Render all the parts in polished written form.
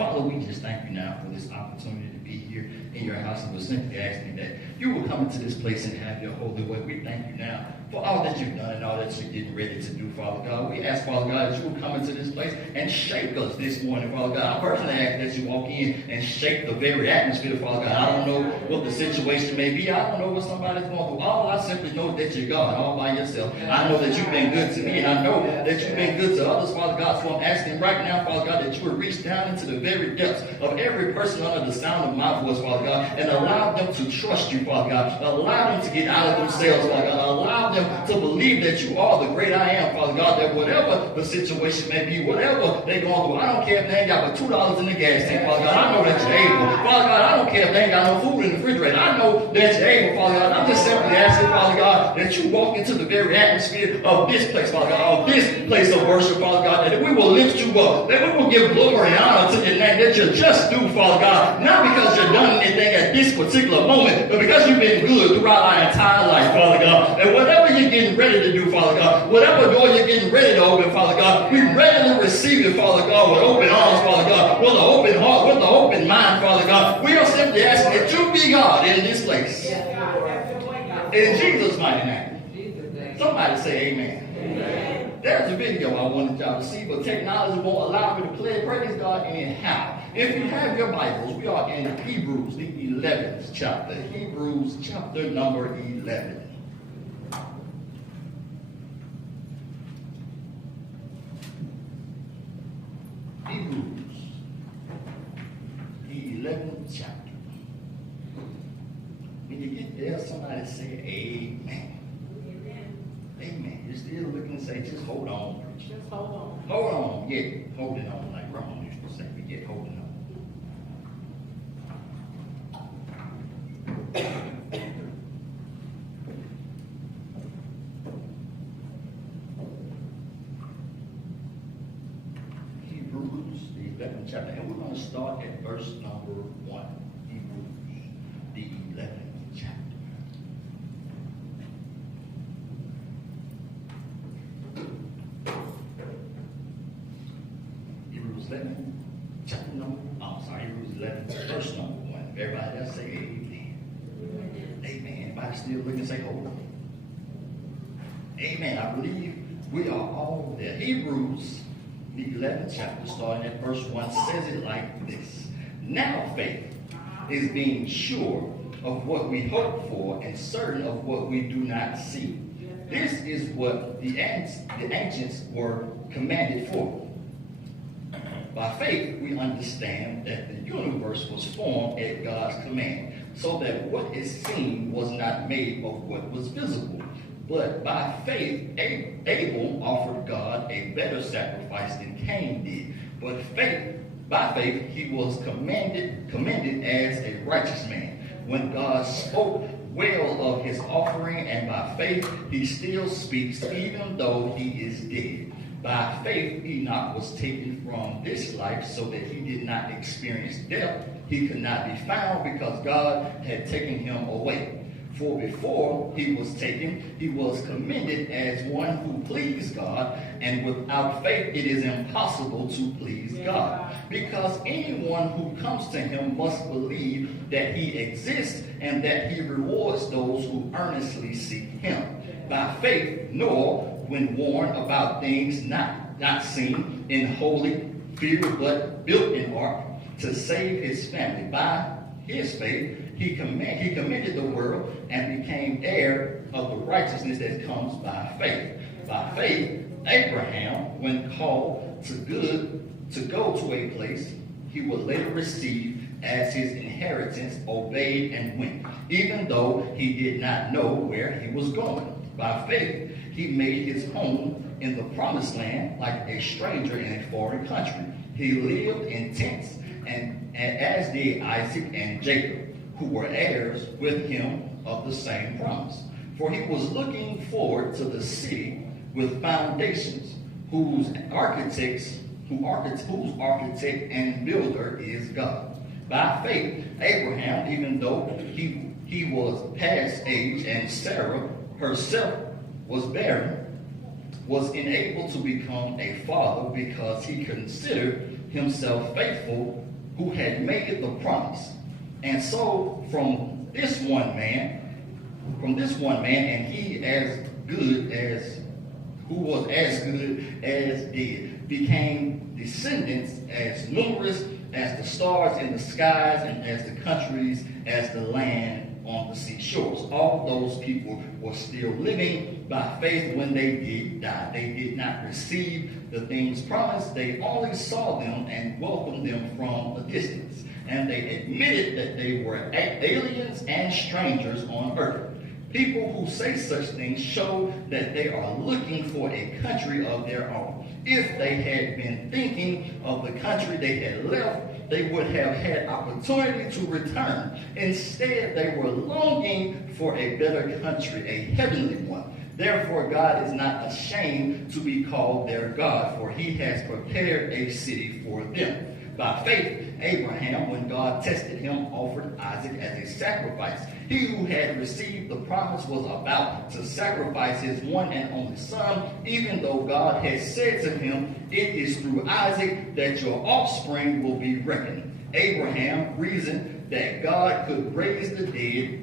Father, we just thank you now for this opportunity to be here in your house, and we're simply asking that you will come into this place and have your holy way. We thank you now for all that you've done and all that you're getting ready to do, Father God. We ask, Father God, that you will come into this place and shake us this morning, Father God. I personally ask that you walk in and shake the very atmosphere, Father God. I don't know what the situation may be. I don't know what somebody's going through. All I simply know that you're God all by yourself. I know that you've been good to me, and I know that you've been good to others, Father God. So I'm asking right now, Father God, that you will reach down into the very depths of every person under the sound of my voice, Father God, and allow them to trust you, Father God. Allow them to get out of themselves, Father God. Allow them to believe that you are the great I am, Father God, that whatever the situation may be, whatever they're going through, I don't care if they ain't got but $2 in the gas tank, Father God. I know that you're able. Father God, I don't care if they ain't got no food in the refrigerator. I know that you're able, Father God. I'm just simply asking, Father God, that you walk into the very atmosphere of this place, Father God, of this place of worship, Father God, that we will lift you up, that we will give glory and honor to your name, that you just do, Father God, not because you've done anything at this particular moment, but because you've been good throughout our entire life, Father God. And whatever you're getting ready to do, Father God, whatever door you're getting ready to open, Father God, we're ready to receive you, Father God, with open arms, Father God, with an open heart, with an open mind, Father God. We are simply asking that you be God in this place. In Jesus' mighty name. Somebody say amen. Amen. There's a video I wanted y'all to see, but technology won't allow me to play it. Praise God anyhow. If you have your Bibles, we are in Hebrews, the 11th chapter. Hebrews chapter number 11. Hebrews, the 11th chapter. When you get there, somebody say amen. Amen. You're still looking to say, just hold on, preacher. Just hold on. Hold on. Yeah, holding on, like Ron used to say. We get holding on. Hebrews, the 11th chapter, and we're going to start at verse number 1. Hebrews, the 11th chapter. Hebrews 11, chapter number, Hebrews 11, verse number 1. Everybody else say amen. Amen. Anybody still looking, say hold on. Amen. I believe we are all there. Hebrews, the 11th chapter, starting at verse 1, says it like this. Now faith is being sure of what we hope for and certain of what we do not see. This is what the ancients were commanded for. By faith, we understand that the universe was formed at God's command, so that what is seen was not made of what was visible. But by faith, Abel offered God a better sacrifice than Cain did. But by faith, he was commended as a righteous man, when God spoke well of his offering, and by faith, he still speaks, even though he is dead. By faith, Enoch was taken from this life so that he did not experience death. He could not be found because God had taken him away. For before he was taken, he was commended as one who pleased God, and without faith it is impossible to please God. Because anyone who comes to him must believe that he exists and that he rewards those who earnestly seek him. By faith, Noah, when warned about things not seen, in holy fear, but built an ark to save his family. By his faith, he commended the world and became heir of the righteousness that comes by faith. By faith, Abraham, when called to go to a place he would later receive as his inheritance, obeyed and went, even though he did not know where he was going. By faith, he made his home in the promised land like a stranger in a foreign country. He lived in tents, and as did Isaac and Jacob, who were heirs with him of the same promise. For he was looking forward to the city with foundations, whose architect and builder is God. By faith, Abraham, even though he was past age, and Sarah herself was barren, was enabled to become a father because he considered himself faithful who had made the promise. And so from this one man, and he who was as good as dead, became descendants as numerous as the stars in the skies and as the countries as the land on the seashores. All those people were still living by faith when they did die. They did not receive the things promised. They only saw them and welcomed them from a distance. And they admitted that they were aliens and strangers on earth. People who say such things show that they are looking for a country of their own. If they had been thinking of the country they had left, they would have had opportunity to return. Instead, they were longing for a better country, a heavenly one. Therefore, God is not ashamed to be called their God, for he has prepared a city for them. By faith, Abraham, when God tested him, offered Isaac as a sacrifice. He who had received the promise was about to sacrifice his one and only son, even though God had said to him, "It is through Isaac that your offspring will be reckoned." Abraham reasoned that God could raise the dead,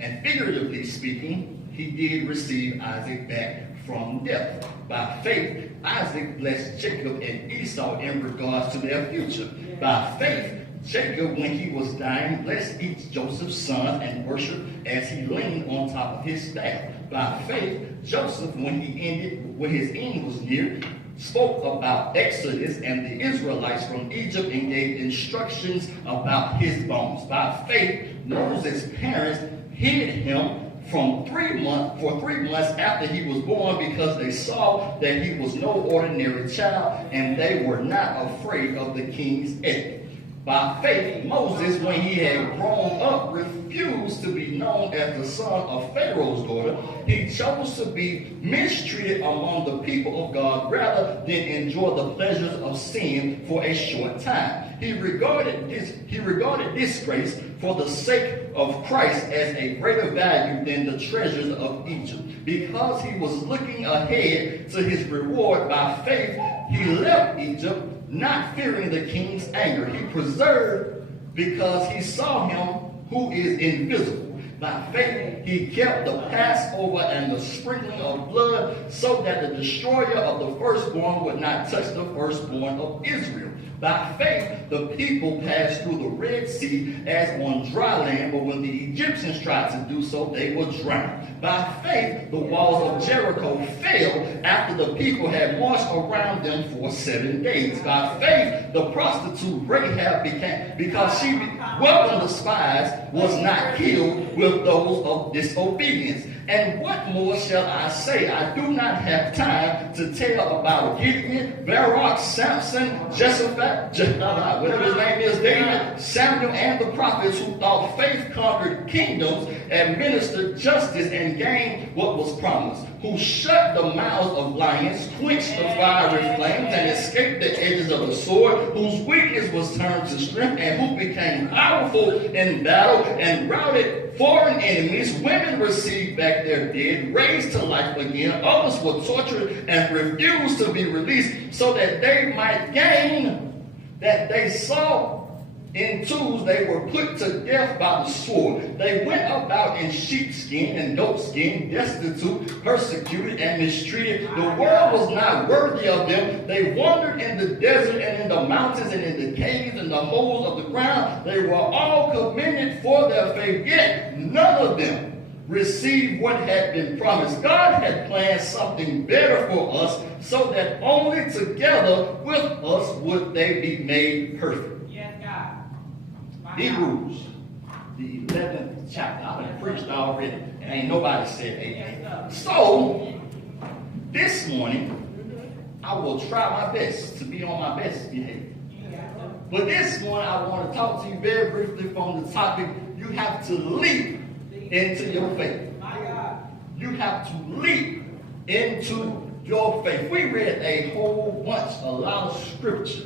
and figuratively speaking, he did receive Isaac back from death. By faith, Isaac blessed Jacob and Esau in regards to their future. By faith, Jacob, when he was dying, blessed each Joseph's son and worshiped as he leaned on top of his staff. By faith, Joseph, when his end was near, spoke about Exodus and the Israelites from Egypt and gave instructions about his bones. By faith, Moses' parents hid him for 3 months after he was born, because they saw that he was no ordinary child, and they were not afraid of the king's edict. By faith, Moses, when he had grown up, refused to be known as the son of Pharaoh's daughter. He chose to be mistreated among the people of God rather than enjoy the pleasures of sin for a short time. He regarded disgrace for the sake of Christ as a greater value than the treasures of Egypt. Because he was looking ahead to his reward, by faith, he left Egypt, not fearing the king's anger. He persevered because he saw him who is invisible. By faith, he kept the Passover and the sprinkling of blood, so that the destroyer of the firstborn would not touch the firstborn of Israel. By faith, the people passed through the Red Sea as on dry land, but when the Egyptians tried to do so, they were drowned. By faith, the walls of Jericho fell after the people had marched around them for 7 days. By faith, the prostitute Rahab because she welcomed the spies, was not killed with those of disobedience. And what more shall I say? I do not have time to tell about Gideon, Barak, Samson, Jephthah, whatever his name is, David, Samuel, and the prophets who thought faith conquered kingdoms, administered justice, and gained what was promised, who shut the mouths of lions, quenched the fiery flames, and escaped the edges of the sword, whose weakness was turned to strength, and who became powerful in battle and routed foreign enemies. Women received back their dead, raised to life again. Others were tortured and refused to be released, so that they might gain that they saw in twos they were put to death by the sword. They went about in sheepskin and goatskin, destitute, persecuted, and mistreated. The world was not worthy of them. They wandered in the desert and in the mountains and in the caves and the holes of the ground. They were all commended for their faith, yet none of them received what had been promised. God had planned something better for us, so that only together with us would they be made perfect. Yes, God. Hebrews, the 11th chapter. I done preached already, and ain't nobody said amen. So, this morning, I will try my best to be on my best behavior. But this morning, I want to talk to you very briefly from the topic, you have to leap into your faith. You have to leap into your faith. We read a lot of scripture.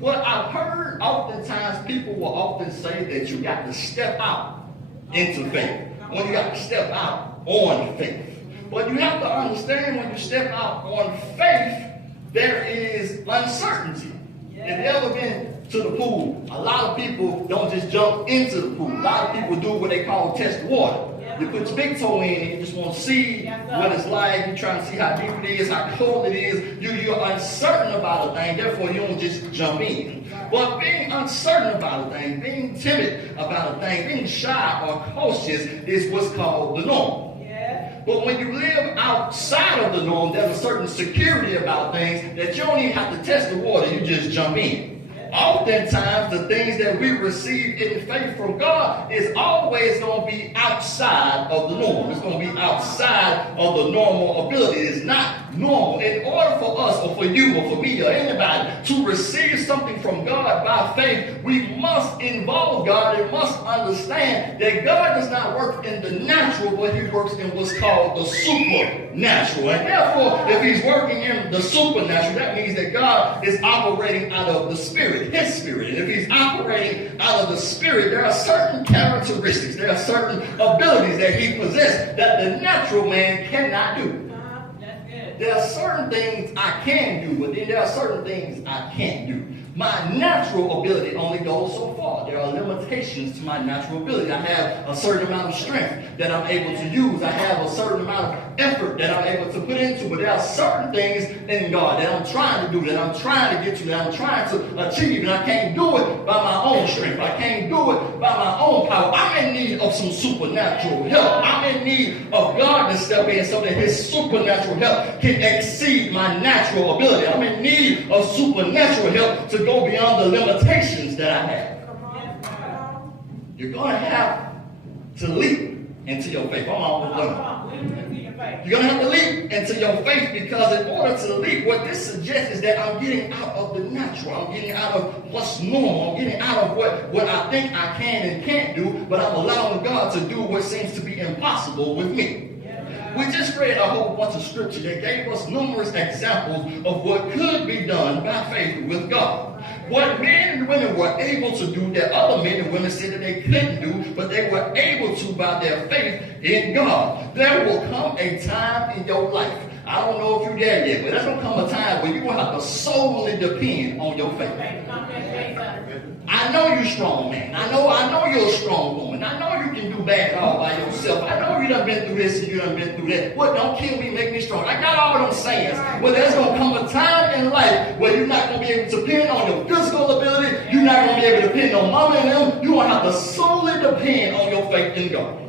But I've heard oftentimes people will often say that you got to step out into faith. When you got to step out on faith. But you have to understand, when you step out on faith, there is uncertainty. If you ever been to the pool, a lot of people don't just jump into the pool. A lot of people do what they call test water. You put your big toe in and you just want to see what it's like. You're trying to see how deep it is, how cold it is. You're uncertain about a thing, therefore you don't just jump in. But being uncertain about a thing, being timid about a thing, being shy or cautious is what's called the norm. But when you live outside of the norm, there's a certain security about things that you don't even have to test the water, you just jump in. Oftentimes, the things that we receive in faith from God is always going to be outside of the norm. It's going to be outside of the normal ability. It's not normal. In order for us, or for you, or for me, or anybody, to receive something from God by faith, we must involve God and must understand that God does not work in the natural, but he works in what's called the supernatural. And therefore, if he's working in the supernatural, that means that God is operating out of the Spirit. His Spirit. And if he's operating out of the Spirit, there are certain characteristics, there are certain abilities that he possesses that the natural man cannot do. There are certain things I can do, but then there are certain things I can't do. My natural ability only goes so far. There are limitations to my natural ability. I have a certain amount of strength that I'm able to use. I have a certain amount of effort that I'm able to put into. But there are certain things in God that I'm trying to do, that I'm trying to get to, that I'm trying to achieve. And I can't do it by my own strength. I can't do it by my own power. I'm in need of some supernatural help. I'm in need of God to step in so that his supernatural help can exceed my natural ability. I'm in need of supernatural help to go beyond the limitations that I have. You're going to have to leap into your faith. I'm almost done. You're going to have to leap into your faith, because in order to leap, what this suggests is that I'm getting out of the natural. I'm getting out of what's normal. I'm getting out of what I think I can and can't do, but I'm allowing God to do what seems to be impossible with me. We just read a whole bunch of scripture that gave us numerous examples of what could be done by faith with God. What men and women were able to do that other men and women said that they couldn't do, but they were able to by their faith in God. There will come a time in your life, I don't know if you're there yet, but there's going to come a time where you're going to have to solely depend on your faith. I know you're strong, man. I know you're a strong woman. I know you can do bad all by yourself. I know you done been through this and you done been through that. What? Don't kill me, make me strong. I got all them sayings. Well, there's going to come a time in life where you're not going to be able to depend on your physical ability. You're not going to be able to depend on mama and them. You're going to have to solely depend on your faith in God.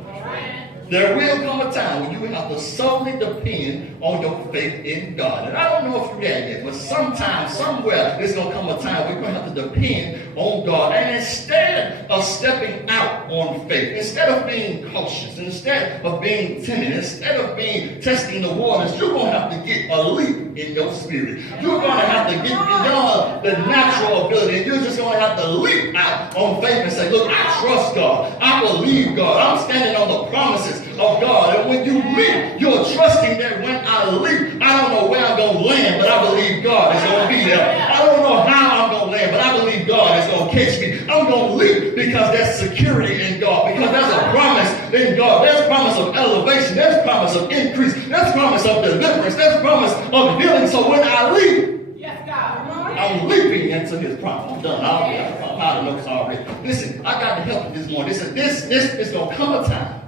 There will come a time when you will have to solely depend on your faith in God. And I don't know if you're there yet, but sometime, somewhere, there's going to come a time where you're going to have to depend on God. And instead of stepping out on faith, instead of being cautious, instead of being timid, instead of being testing the waters, you're going to have to get a leap in your spirit. You're going to have to get beyond the natural ability, and you're just going to have to leap out on faith and say, look, I trust God. I believe God. I'm standing on the promises of God. And when you leap, you're trusting that when I leap, I don't know where I'm going to land, but I believe God is going to be there. I don't know how I'm going to land, but I believe God is going to catch me. I'm going to leap because there's security in God, because there's a promise in God. There's promise of elevation. There's promise of increase. There's promise of deliverance. There's promise of healing. So when I leap, yes, God, I'm leaping into his promise. I'm done. I'm out of notes already. Listen, I got to help you this morning. Listen, this is going to come a time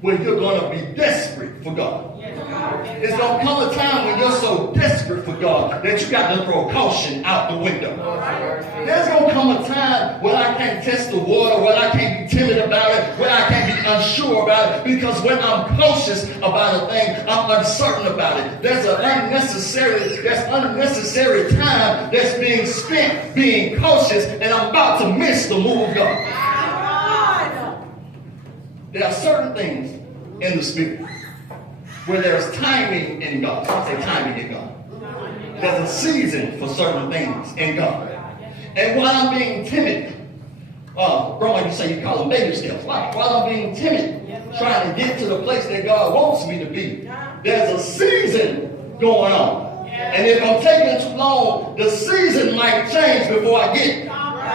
when you're going to be desperate for God. It's going to come a time when you're so desperate for God that you got to throw caution out the window. There's going to come a time when I can't test the water, when I can't be timid about it, when I can't be unsure about it, because when I'm cautious about a thing, I'm uncertain about it. There's unnecessary time that's being spent being cautious, and I'm about to miss the move of God. There are certain things in the spirit where there's timing in God. I say timing in God. There's a season for certain things in God. And while I'm being timid, growing, you say you call them baby steps. While I'm being timid, trying to get to the place that God wants me to be, there's a season going on. And if I'm taking too long, the season might change before I get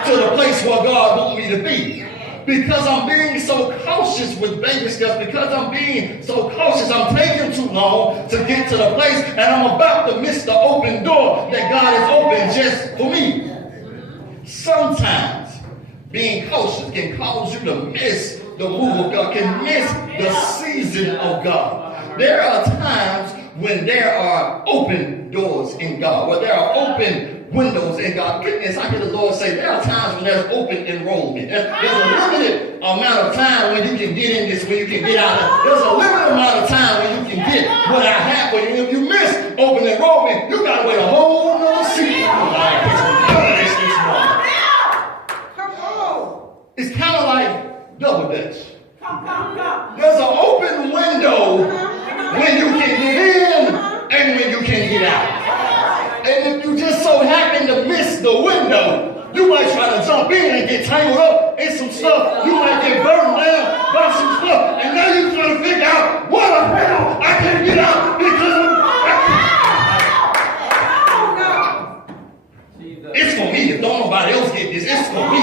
to the place where God wants me to be. Because I'm being so cautious with baby steps, because I'm being so cautious, I'm taking too long to get to the place, and I'm about to miss the open door that God has opened just for me. Sometimes being cautious can cause you to miss the move of God, can miss the season of God. There are times when there are open doors in God, where there are open windows in God. Goodness, I hear the Lord say there are times when there's open enrollment. There's a limited amount of time when you can get in this, when you can get out of it. There's a limited amount of time when you can get what I have for you. If you miss open enrollment, you got to wait a whole nother season. It's kind of like double dutch. There's an open window when you can get in and when you can get out. And if you just so happen to miss the window, you might try to jump in and get tangled up in some stuff. You might get burned down by some stuff. And now you're trying to figure out what the hell I can't get out because of it's for me. If don't nobody else get this, it's for me.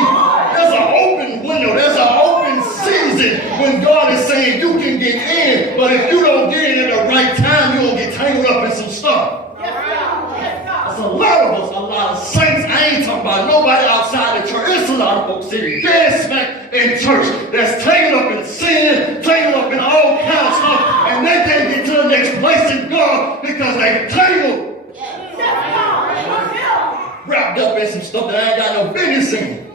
There's an open window. There's an open season when God is saying you can get in. But if you don't get in at the right time, you're going to get tangled up in some stuff. There's a lot of us, a lot of saints. I ain't talking about nobody outside the church. It's a lot of folks sitting dead smack in church that's tangled up in sin, tangled up in all kinds of stuff. And they can't get to the next place in God because they tangled. Wrapped up in some stuff that I ain't got no business in.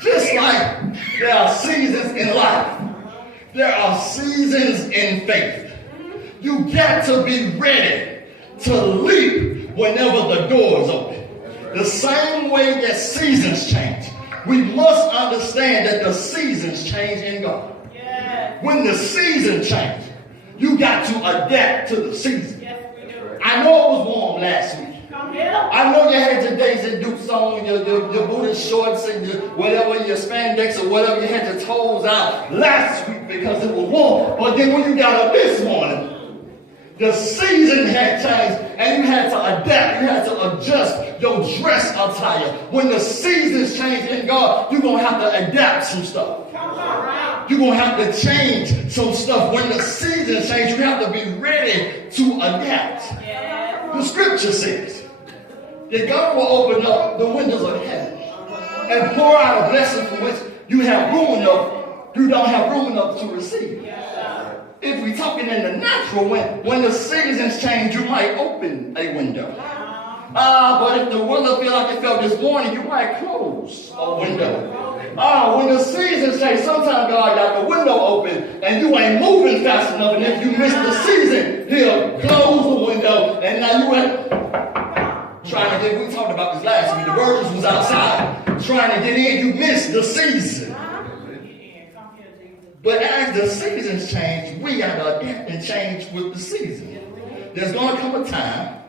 Just like there are seasons in life, there are seasons in faith. You got to be ready to leap whenever the doors open. The same way that seasons change, we must understand that the seasons change in God. When the season changes, you got to adapt to the season. I know it was warm last week. I know you had your days and dukes on, your booty shorts and your whatever, your spandex or whatever, you had your toes out last week because it was warm. But then when you got up this morning, the season had changed and you had to adapt. You had to adjust your dress attire. When the seasons change in God, you're going to have to adapt some stuff. You're going to have to change some stuff. When the seasons change, you have to be ready to adapt. The scripture says that God will open up the windows of heaven and pour out a blessing for which you have room enough, you don't have room enough to receive. If we're talking in the natural, when the seasons change, you might open a window. But if the weather feel like it felt this morning, you might close a window. When the seasons change, sometimes God got the window open and you ain't moving fast enough. And if you miss the season, he'll close the window. And now you ain't trying to get, we talked about this last week. The virgins was outside trying to get in. You missed the season. But as the seasons change, we got to adapt and change with the season. There's going to come a time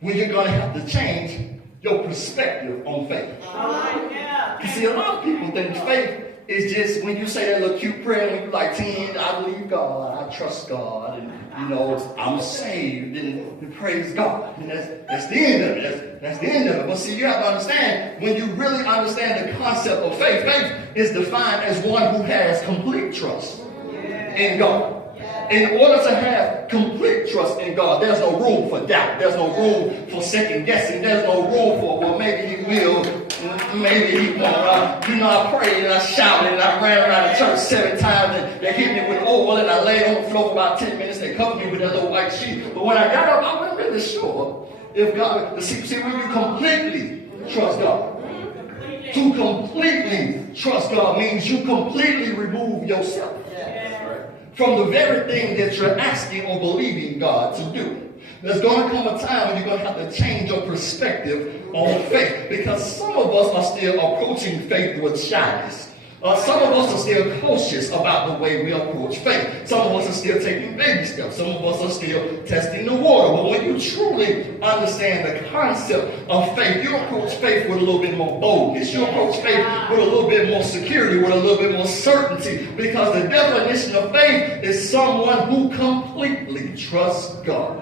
when you're going to have to change your perspective on faith. You see, a lot of people think faith is just when you say that little cute prayer, when you're like, 10, I believe God, I trust God, and I'm saved, and praise God. And that's the end of it. That's the end of it. But see, you have to understand, when you really understand the concept of faith, faith is defined as one who has complete trust in God. In order to have complete trust in God, there's no room for doubt. There's no room for second guessing. There's no room for, well, maybe he will, maybe he won't. I prayed and I shouted and I ran around the church 7 times and they hit me with oil and I laid on the floor for about 10 minutes. They covered me with that little white sheet. But when I got up, I wasn't really sure if God, see when you completely trust God. To completely trust God means you completely remove yourself from the very thing that you're asking or believing God to do. There's going to come a time when you're going to have to change your perspective on faith, because some of us are still approaching faith with shyness. Some of us are still cautious about the way we approach faith. Some of us are still taking baby steps. Some of us are still testing the water. But when you truly understand the concept of faith, you approach faith with a little bit more boldness. You approach faith with a little bit more security, with a little bit more certainty. Because the definition of faith is someone who completely trusts God.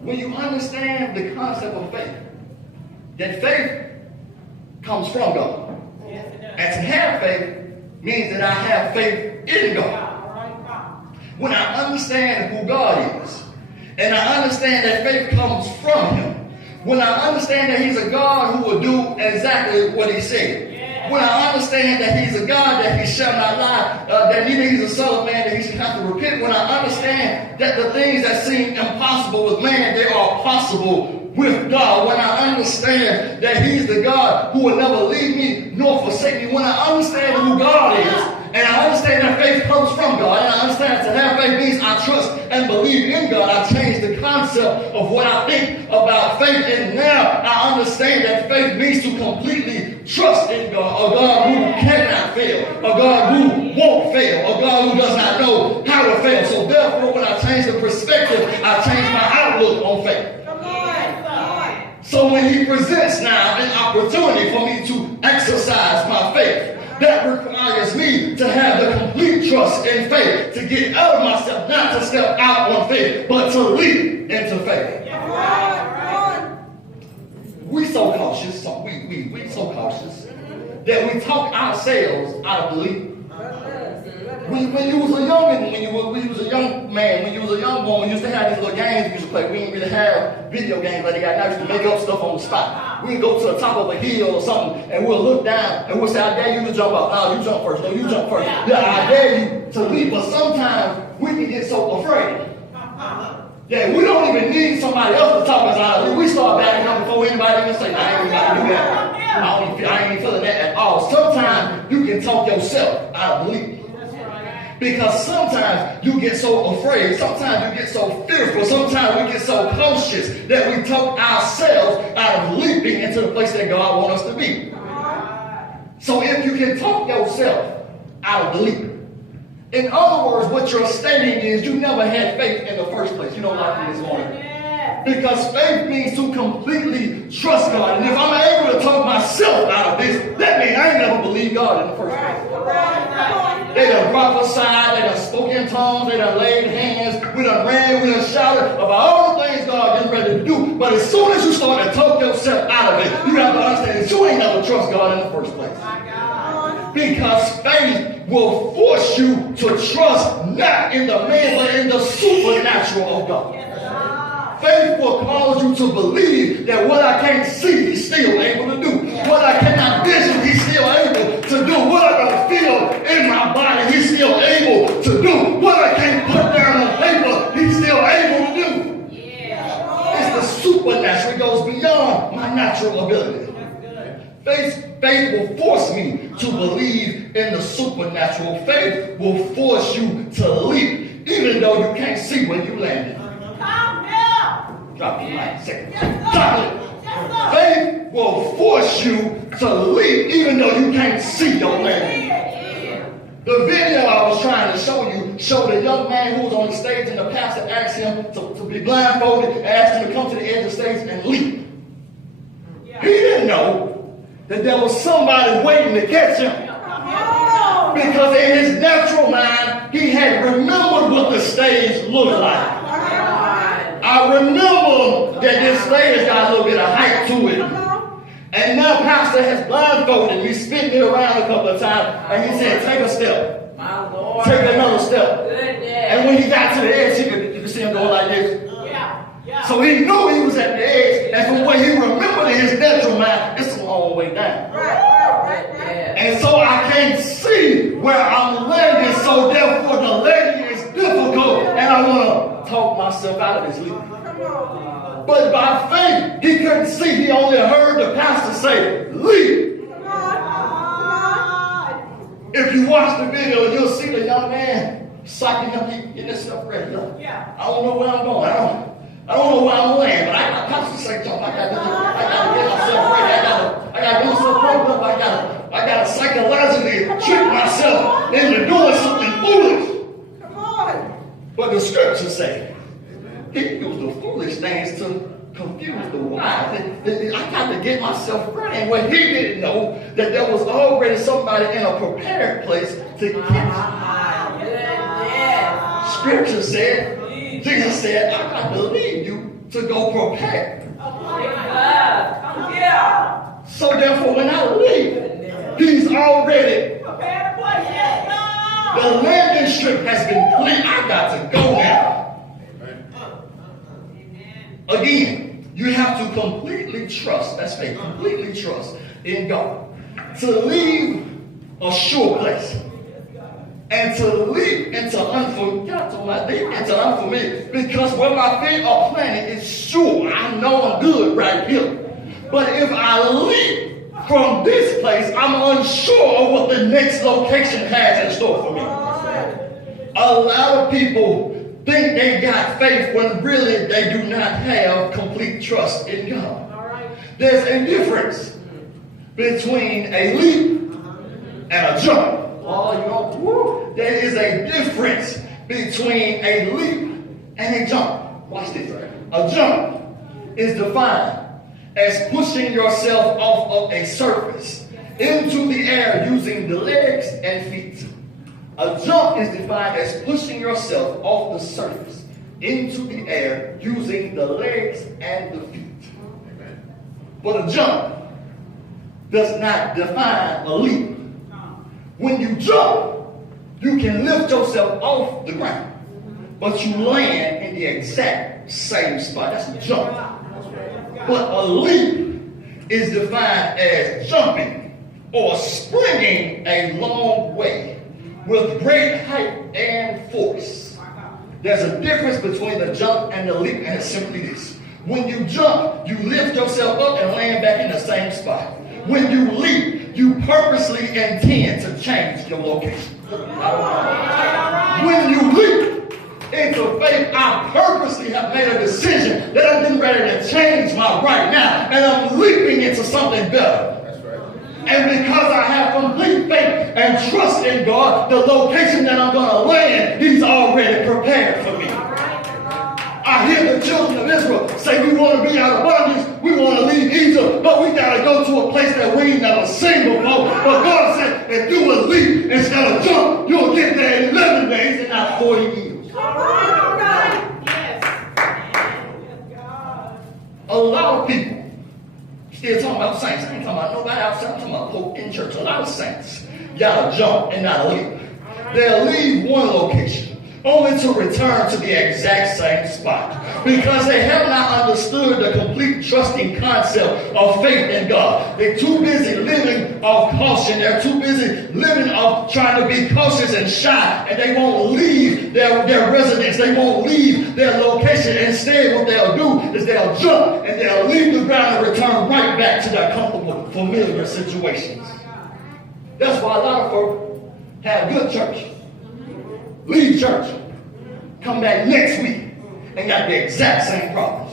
When you understand the concept of faith, that faith comes from God. And to have faith means that I have faith in God. When I understand who God is, and I understand that faith comes from Him, when I understand that he's a God who will do exactly what he said, when I understand that he's a God that he shall not lie, that neither he's a son of man that he should have to repent, when I understand that the things that seem impossible with man, they are possible with God, when I understand that he's the God who will never leave me nor forsake me, when I understand who God is, and I understand that faith comes from God, and I understand to have faith means I trust and believe in God, I change the concept of what I think about faith, and now I understand that faith means to completely trust in God, a God who cannot fail, a God who won't fail, a God who does not know how to fail. So therefore, when I change the perspective, I change my outlook on faith. So when he presents now an opportunity for me to exercise my faith, that requires me to have the complete trust in faith, to get out of myself, not to step out on faith, but to leap into faith. We so cautious, we so cautious that we talk ourselves out of belief. When you was a youngin', when you was a young man, when you was a young boy, we used to have these little games we used to play. We didn't really have video games like they got now. We used to make up stuff on the spot. We'd go to the top of a hill or something, and we'll look down, and we'll say, I dare you to jump up. No, you jump first. No, you jump first. Yeah, I dare you to leap. But sometimes we can get so afraid. Yeah, we don't even need somebody else to talk us out of it. We start backing up before anybody even say, I ain't even got to do that. I ain't even feeling that at all. Sometimes you can talk yourself out of belief. Because sometimes you get so afraid, sometimes you get so fearful, sometimes we get so cautious that we talk ourselves out of leaping into the place that God wants us to be. So if you can talk yourself out of the leap, in other words, what you're stating is you never had faith in the first place. You don't like me this morning. Because faith means to completely trust God. And if I'm able to talk myself out of this, that means I ain't never believed God in the first place. They done prophesied, they done spoke in tongues, they done laid hands, we done ran, we done shouted about all the things God is ready to do. But as soon as you start to talk yourself out of it, you have to understand that you ain't never trust God in the first place. Because faith will force you to trust not in the man, but in the supernatural of God. Faith will cause you to believe that what I can't see, he's still able to do. What I cannot vision, he's still able to do. What I don't feel in my body, he's still able to do. What I can't put down on paper, he's still able to do. It's the supernatural. It goes beyond my natural ability. Faith will force me to believe in the supernatural. Faith will force you to leap, even though you can't see where you landed. Drop the mic. Faith will force you to leap even though you can't see your landing. The video I was trying to show you showed a young man who was on the stage and the pastor asked him to be blindfolded and asked him to come to the edge of the stage and leap. He didn't know that there was somebody waiting to catch him. Because in his natural mind, he had remembered what the stage looked like. I remember that this stage got a little bit of height to it. And now Pastor has blindfolded me, spinning it around a couple of times, and he said, take a step. My Lord. Take another step. Goodness. And when he got to the edge, you could see him going like this. So he knew he was at the edge, and from what he remembered in his natural mind, it's a long way down. And so I can't see where I'm landing, so therefore the landing is difficult, and I want to talk myself out of this leap. But by faith, he couldn't see. He only heard the pastor say, leap. If you watch the video, you'll see the young man psyching up, getting himself ready. I don't know where I'm going. I don't know where I'm going to land, but I got pastor say jump. I got to get myself ready. I got to get myself broken up. I got to psychologically trick myself into doing something foolish. But the scriptures say, he used the foolish things to confuse the wise. I got to get myself ready. And what he didn't know, that there was already somebody in a prepared place to catch him. Scripture said, Jesus said, I got to leave you to go prepare. So therefore, when I leave, he's already prepared a place. The landing strip has been cleared. I got to go now. Again, You have to completely trust, that's faith, completely trust in God. To leave a sure place and to leap into unfamiliar, because where my feet are planted is sure. I know I'm good right here. But if I leap from this place, I'm unsure of what the next location has in store for me. A lot of people think they got faith when really they do not have complete trust in God. There's a difference between a leap and a jump. There is a difference between a leap and a jump. Watch this. A jump is defined as pushing yourself off of a surface into the air using the legs and feet. A jump is defined as pushing yourself off the surface into the air using the legs and the feet. But a jump does not define a leap. When you jump, you can lift yourself off the ground, but you land in the exact same spot. That's a jump. But a leap is defined as jumping or springing a long way with great height and force. There's a difference between the jump and the leap, and it's simply this. When you jump, you lift yourself up and land back in the same spot. When you leap, you purposely intend to change your location. When you leap into faith, I purposely have made a decision that I'm getting ready to change my right now, and I'm leaping into something better. And because I have complete faith and trust in God, the location that I'm going to land, He's already prepared for me. I hear the children of Israel say we want to be out of bondage, we want to leave Egypt, but we got to go to a place that we ain't never seen before. But God said, if you will leap instead of jump, you'll get there in 11 days and not 40 years. A lot of people still talking about saints. I ain't talking about nobody outside. I'm talking about folk in church. A lot of saints gotta jump and not leap. They'll leave one location only to return to the exact same spot because they have not understood the complete trusting concept of faith in God. They're too busy living off caution. They're too busy living off trying to be cautious and shy, and they won't leave their residence. They won't leave their location. Instead, what they'll do is they'll jump and they'll leave the ground and return right back to their comfortable, familiar situations. That's why a lot of folk have good church, leave church, come back next week, and got the exact same problems.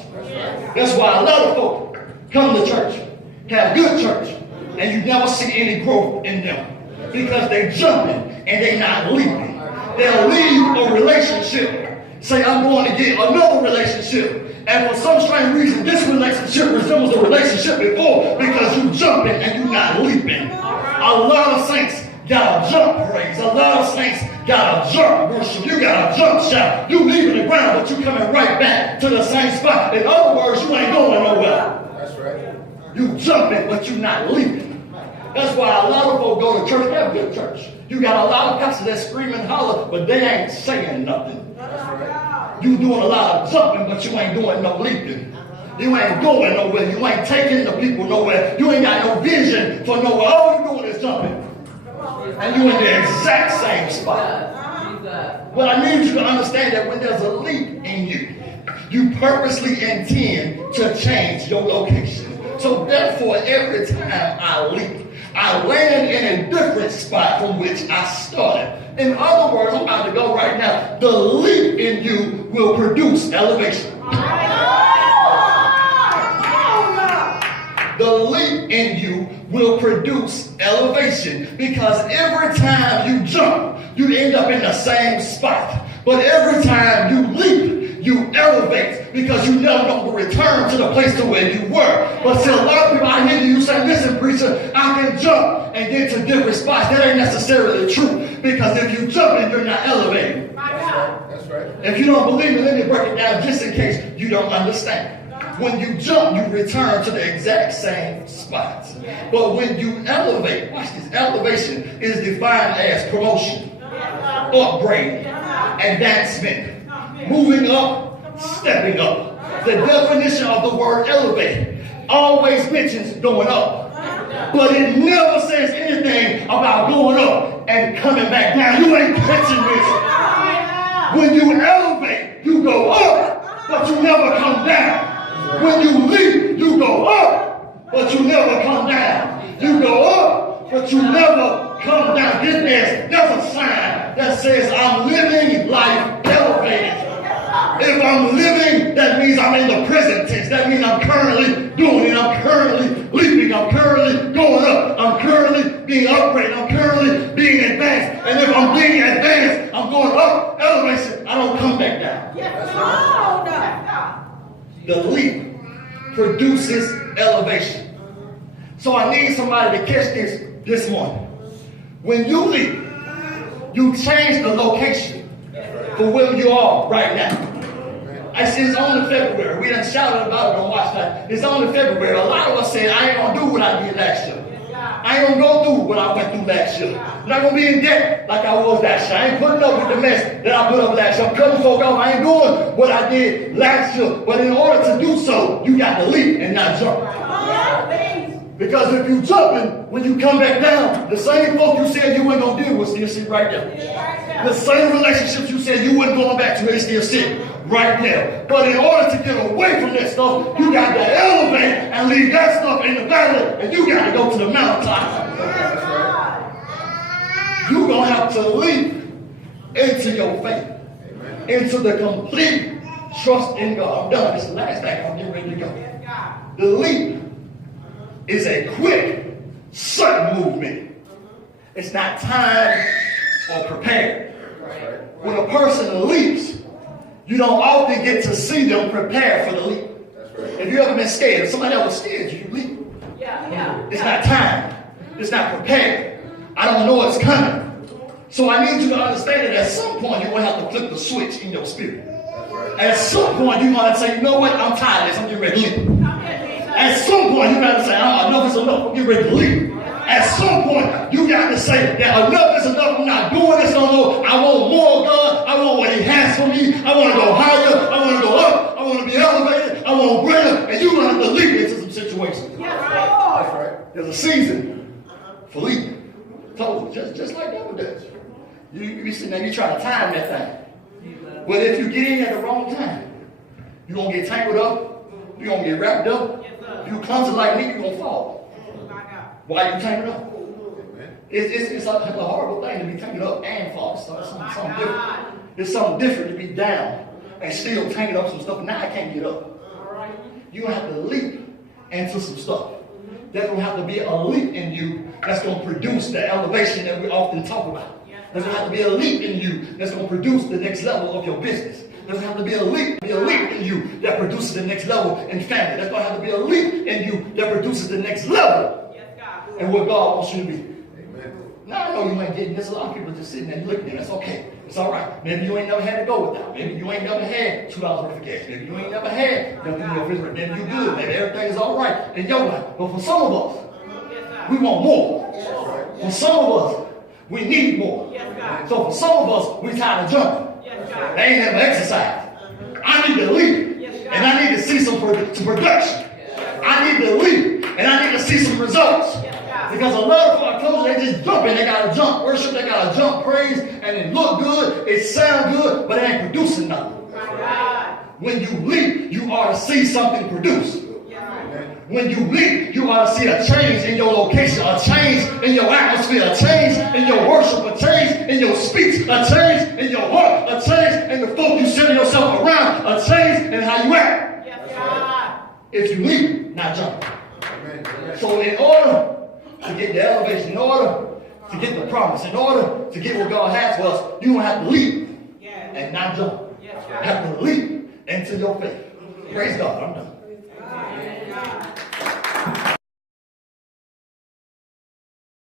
That's why a lot of folk come to church, have good church, and you never see any growth in them because they're jumping and they're not leaping. They'll leave a relationship, say, I'm going to get another relationship, and for some strange reason, this relationship resembles the relationship before because you're jumping and you're not leaping. A lot of saints gotta jump praise. A lot of saints gotta jump worship. You gotta jump shout. You leaving the ground, but you coming right back to the same spot. In other words, you ain't going nowhere. That's right. You jumping, but you not leaping. That's why a lot of folks go to church. They have good church. You got a lot of pastors that scream and holler, but they ain't saying nothing. That's right. You doing a lot of jumping, but you ain't doing no leaping. You ain't going nowhere. You ain't taking the people nowhere. You ain't got no vision for nowhere. All you doing is jumping. And you in the exact same spot. But I need you to understand that when there's a leap in you, you purposely intend to change your location. So therefore, every time I leap, I land in a different spot from which I started. In other words, I'm about to go right now. The leap in you will produce elevation. The leap in you will produce elevation because every time you jump, you end up in the same spot. But every time you leap, you elevate because you never know to return to the place to where you were. But see, a lot of people I hear you say, listen, preacher, I can jump and get to different spots. That ain't necessarily true because if you jump and you're not elevating. That's right. If you don't believe me, let me break it down just in case you don't understand. When you jump, you return to the exact same spots. But when you elevate, watch this, elevation is defined as promotion, upgrade, advancement, moving up, stepping up. The definition of the word elevate always mentions going up. But it never says anything about going up and coming back down. You ain't catching this. When you elevate, you go up, but you never come down. When you leap, you go up, but you never come down. You go up, but you never come down. There's a sign that says I'm living life elevated. If I'm living, that means I'm in the present tense. That means I'm currently doing it. I'm currently leaping. I'm currently going up. I'm currently being upgraded. I'm currently being advanced. And if I'm being advanced, I'm going up, elevation. I don't come back down. The leap produces elevation. So I need somebody to catch this morning. When you leap, you change the location for where you are right now. I said it's only February. We done shouted about it on Watch Night. It's only February. A lot of us said, I ain't going to do what I did last year. I ain't going to go through what I went through last year. I'm not going to be in debt like I was last year. I ain't putting up with the mess that I put up last year. I'm cutting folk off. I ain't doing what I did last year. But in order to do so, you got to leap and not jump. Because if you jumping, when you come back down, the same folk you said you weren't going to deal with still sit right there. The same relationships you said you weren't going back to, they still sit right there. But in order to get away from that stuff, you got to elevate and leave that stuff in the valley, and you got to go to the mountaintop. You're going to have to leap into your faith, into the complete trust in God. I'm done. This is the last thing. I'm getting ready to go. The leap is a quick, sudden movement. It's not timed or prepared. When a person leaps, you don't often get to see them prepare for the leap. If you ever been scared, if somebody else was scared, you leap. It's not timed. It's not prepared. I don't know it's coming. So I need you to understand that at some point you're going to have to flip the switch in your spirit. At some point you're going to say, you know what, I'm tired of this. I'm getting ready to leap. At some point you got to say, enough is enough. I'm getting ready to leap. At some point you got to say that enough is enough. I'm not doing this no more. I want more of God. I want what He has for me. I want to go higher. I want to go up. I want to be elevated. I want greater. And you're going to have to leap into some situations. That's right. There's a season for leaping. Told you, just like that does. You be sitting there, you try to time that thing. But if you get in at the wrong time, you're going to get tangled up. You're going to get wrapped up. If you clumsy like me, you're going to fall. Why are you tangled up? It's a horrible thing to be tangled up and fall. It's something different. It's something different to be down and still tangled up some stuff. Now I can't get up. You're going to have to leap into some stuff. There's going to have to be a leap in you that's going to produce the elevation that we often talk about. There's going to have to be a leap in you that's going to produce the next level of your business. There's going to have to be a leap in you that produces the next level in family. There's going to have to be a leap in you that produces the next level and what God wants you to be. Amen. Now I know you ain't getting this. A lot of people just sitting there looking at it. That's okay. It's all right. Maybe you ain't never had to go without. Maybe you ain't never had $2 worth of gas. Maybe you ain't never had nothing in your refrigerator. Maybe you good. Maybe everything is all right in your life. But for some of us, we want more. For some of us, we need more. So for some of us, we tired of jumping. They ain't never exercised. I need to leap, and I need to see some production. I need to leap, and I need to see some results. Because a lot of our coaches, they just jump and they got to jump worship, they got to jump praise, and it look good, it sound good, but it ain't producing nothing. When you leap, you ought to see something produced. When you leap, you ought to see a change in your location, a change in your atmosphere, a change in your worship, a change in your speech, a change in your heart, a change in the folk you center yourself around, a change in how you act. If you leap, not jump. So in order to get the elevation, in order to get the promise, in order to get what God has for us, you're going to have to leap and not jump. You have to leap into your faith. Praise God. I'm done.